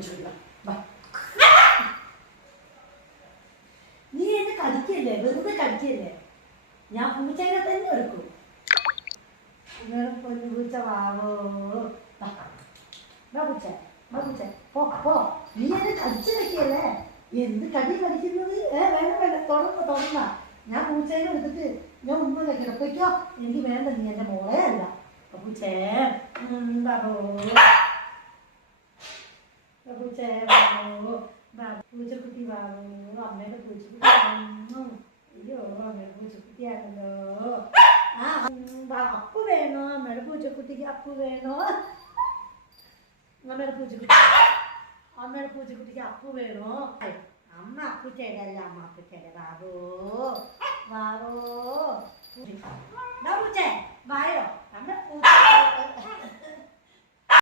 പൂച്ചക്കുട്ടി വാ. നീ എന്നെ കടിക്കല്ലേ? വെറുതെ കടിക്കല്ലേ? ഞാൻ പൂച്ചേനെ തന്നെ എടുക്കും ഇങ്ങനെ പൊന്നു പൂച്ച വാവോ. വാ. പൂച്ച. വാ പൂച്ച. പോ പോ. നീ എന്നെ കടിച്ചു വെക്കല്ലേ എന്ത് കടി കടിക്കുന്നത്? ഏ വേണ്ട വേണ്ട. തുറന്ന തുറന്ന ഞാൻ പൂച്ചേനെ എടുത്തിട്ട് ഞാൻ ഉമ്മ വെക്കണം പൊയ്ക്കോ എനിക്ക് വേണ്ട നീ എന്റെ മോളെ അല്ല. പൂച്ചേ. ഉം, కూర్చోయావు బాబు కూర్చుకుతి బాబు అమ్మాయిలు కూర్చుకుతాను అయ్యో అమ్మాయి కూర్చుకుతాను అప్పు వేణో అమ్మాయి కూర్చుకుతికి అప్పు వేణో. అమ్మాయి కూర్చుకుతి అమ్మాయి కూర్చుకుతికి అప్పు వేణో. అమ్మ అప్పు చేయగలి అమ్మ అప్పు చేయగలి బాబు. బాబు.